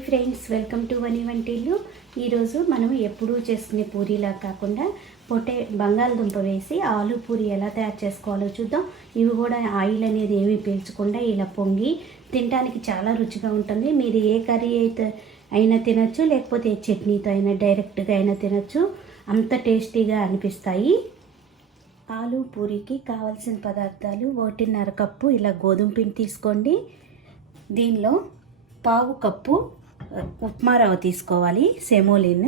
Hi friends, welcome to వని వంటిల్లు. ఈరోజు మనం ఎప్పుడూ చేసుకునే పూరీలా కాకుండా బంగాళదుంప వేసి ఆలు పూరి ఎలా తయారు చేసుకోవాలో చూద్దాం. ఇవి కూడా ఆయిల్ అనేది ఏమీ పీల్చకుండా ఇలా పొంగి తినడానికి చాలా రుచిగా ఉంటుంది. మీరు ఏ కర్రీ అయితే అయినా తినచ్చు, లేకపోతే చట్నీతో అయినా డైరెక్ట్గా అయినా తినచ్చు. అంత టేస్టీగా అనిపిస్తాయి. ఆలు పూరికి కావాల్సిన పదార్థాలు: 1.5 కప్పు ఇలా గోధుమ పిండి తీసుకోండి. దీనిలో పావు కప్పు ఉప్మా రవ్వ తీసుకోవాలి, సెమోలిన్.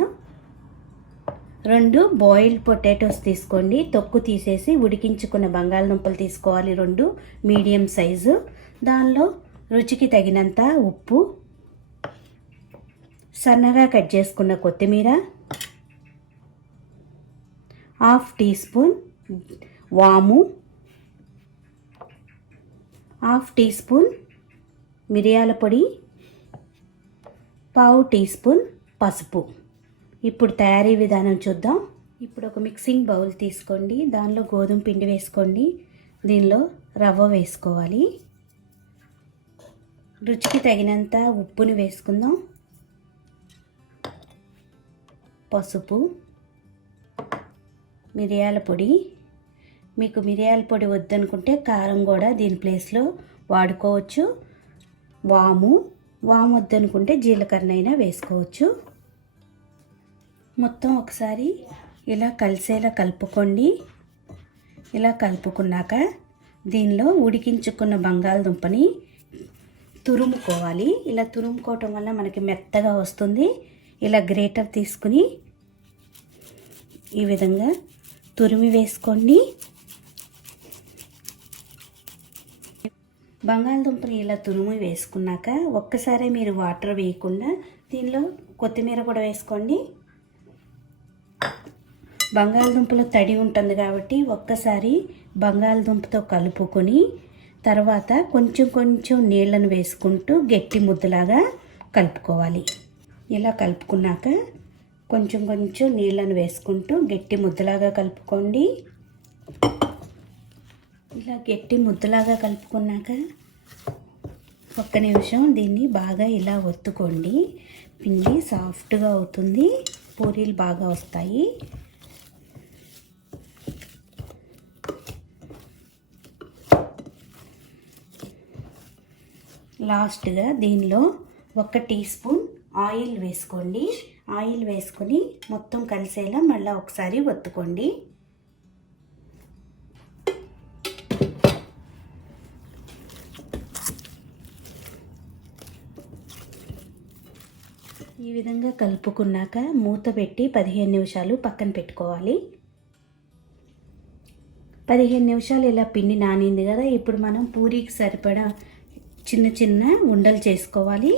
2 బాయిల్డ్ పొటాటోస్ తీసుకోండి, తొక్కు తీసేసి ఉడికించుకున్న బంగాళదుంపలు తీసుకోవాలి, 2 మీడియం సైజు. దానిలో రుచికి తగినంత ఉప్పు, సన్నగా కట్ చేసుకున్న కొత్తిమీర, 1/2 టీ స్పూన్ వాము, 1/2 టీ స్పూన్ మిరియాల పొడి, 1/2 టీ స్పూన్ పసుపు. ఇప్పుడు తయారీ విధానం చూద్దాం. ఇప్పుడు ఒక మిక్సింగ్ బౌల్ తీసుకోండి, దానిలో గోధుమ పిండి వేసుకోండి, దీనిలో రవ్వ వేసుకోవాలి, రుచికి తగినంత ఉప్పుని వేసుకుందాం, పసుపు, మిరియాల పొడి. మీకు మిరియాల పొడి వద్దనుకుంటే కారం కూడా దీని ప్లేస్లో వాడుకోవచ్చు. వాము వద్దనుకుంటే జీలకర్రనైనా వేసుకోవచ్చు. మొత్తం ఒకసారి ఇలా కలిసేలా కలుపుకోండి. ఇలా కలుపుకున్నాక దీనిలో ఉడికించుకున్న బంగాళదుంపని తురుముకోవాలి. ఇలా తురుముకోవటం వల్ల మనకి మెత్తగా వస్తుంది. ఇలా గ్రేటర్ తీసుకుని ఈ విధంగా తురిమి వేసుకోండి. బంగాళదుంపని ఇలా తురుము వేసుకున్నాక ఒక్కసారి మీరు వాటర్ వేయకుండా దీనిలో కొత్తిమీర కూడా వేసుకోండి. బంగాళదుంపలో తడి ఉంటుంది కాబట్టి ఒక్కసారి బంగాళదుంపతో కలుపుకొని తర్వాత కొంచెం నీళ్ళను వేసుకుంటూ గట్టి ముద్దలాగా కలుపుకోవాలి. ఇలా కలుపుకున్నాక కొంచెం నీళ్ళను వేసుకుంటూ గట్టి ముద్దలాగా కలుపుకోండి. ఇలా గట్టి ముద్దలాగా కలుపుకున్నాక ఒక్క నిమిషం దీన్ని బాగా ఇలా ఒత్తుకోండి. పిండి సాఫ్ట్గా అవుతుంది, పూరీలు బాగా వస్తాయి. లాస్ట్గా దీనిలో 1 టీ స్పూన్ ఆయిల్ వేసుకోండి. ఆయిల్ వేసుకొని మొత్తం కలిసేలా మళ్ళీ ఒకసారి ఒత్తుకోండి. ఈ విధంగా కలుపుకున్నాక మూత పెట్టి 15 నిమిషాలు పక్కన పెట్టుకోవాలి. 15 నిమిషాలు ఇలా పిండి నానింది కదా, ఇప్పుడు మనం పూరీకి సరిపడా చిన్న ఉండలు చేసుకోవాలి.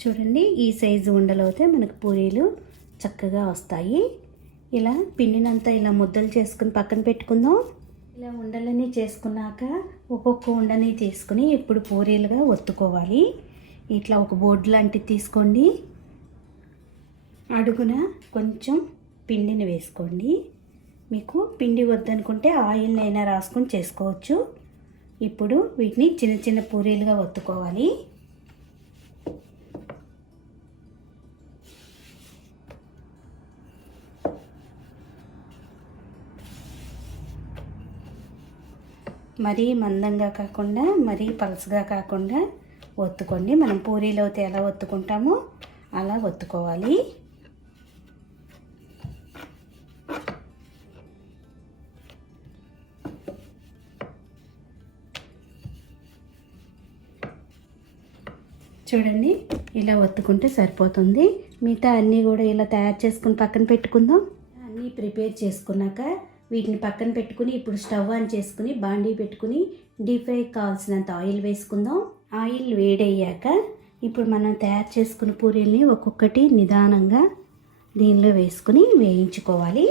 చూడండి, ఈ సైజు ఉండలు అయితే మనకు పూరీలు చక్కగా వస్తాయి. ఇలా పిండినంతా ఇలా ముద్దలు చేసుకుని పక్కన పెట్టుకుందాం. ఇలా ఉండలని చేసుకున్నాక ఒక్కొక్క ఉండని తీసుకుని ఇప్పుడు పూరీలుగా ఒత్తుకోవాలి. ఇట్లా ఒక బోర్డు లాంటిది తీసుకోండి, అడుగున కొంచెం పిండిని వేసుకోండి. మీకు పిండి వద్దనుకుంటే ఆయిల్ని అయినా రాసుకొని చేసుకోవచ్చు. ఇప్పుడు వీటిని చిన్న పూరీలుగా ఒత్తుకోవాలి. మరీ మందంగా కాకుండా మరీ పలసగా కాకుండా ఒత్తుకోండి. మనం పూరీలో అయితే ఎలా ఒత్తుకుంటామో అలా ఒత్తుకోవాలి. చూడండి, ఇలా ఒత్తుకుంటే సరిపోతుంది. మిగతా అన్నీ కూడా ఇలా తయారు చేసుకుని పక్కన పెట్టుకుందాం. అన్నీ ప్రిపేర్ చేసుకున్నాక వీటిని పక్కన పెట్టుకుని ఇప్పుడు స్టవ్ ఆన్ చేసుకుని బాండీ పెట్టుకుని డీప్ ఫ్రై కావాల్సినంత ఆయిల్ వేసుకుందాం. ఆయిల్ వేడయ్యాక ఇప్పుడు మనం తయారు చేసుకున్న పూరీల్ని ఒక్కొక్కటి నిదానంగా దీనిలో వేసుకుని వేయించుకోవాలి.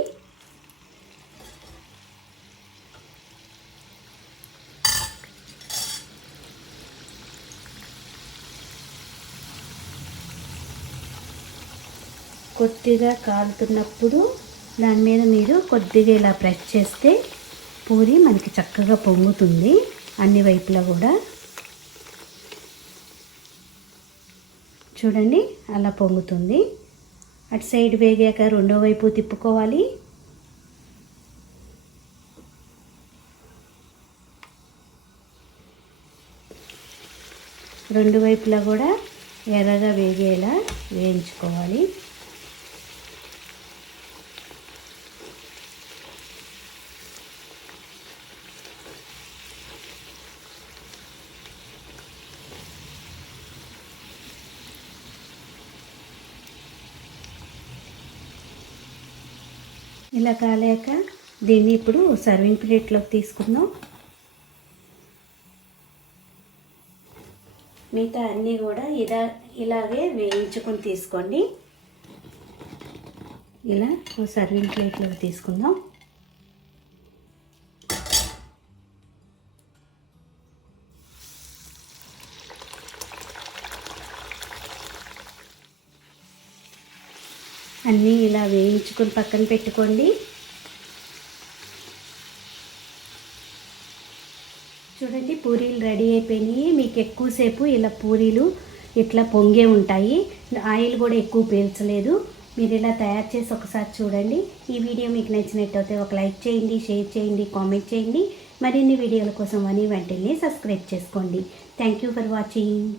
కొద్దిగా కాలుతున్నప్పుడు దాని మీద మీరు కొద్దిగా ఇలా ప్రెస్ చేస్తే పూరి మనకి చక్కగా పొంగుతుంది అన్ని వైపులా కూడా. చూడండి అలా పొంగుతుంది. అటు సైడ్ వేగాక రెండో వైపు తిప్పుకోవాలి. రెండు వైపులా కూడా ఎర్రగా వేగేలా వేయించుకోవాలి. ఇలా కాలేక దీన్ని ఇప్పుడు సర్వింగ్ ప్లేట్లోకి తీసుకుందాం. మిగతా అన్నీ కూడా ఇలాగే వేయించుకొని తీసుకోండి. ఇలా సర్వింగ్ ప్లేట్లోకి తీసుకుందాం. అన్నీ ఇలా వేయించుకొని పక్కన పెట్టుకోండి. చూడండి పూరీలు రెడీ అయిపోయినాయి. మీకు ఎక్కువసేపు ఇలా పూరీలు ఇట్లా పొంగే ఉంటాయి. ఆయిల్ కూడా ఎక్కువ పీల్చలేదు. మీరు ఇలా తయారు చేసి ఒకసారి చూడండి. ఈ వీడియో మీకు నచ్చినట్టయితే ఒక లైక్ చేయండి, షేర్ చేయండి, కామెంట్ చేయండి. మరిన్ని వీడియోల కోసం వని వంటిల్ని సబ్స్క్రైబ్ చేసుకోండి. Thank you for watching.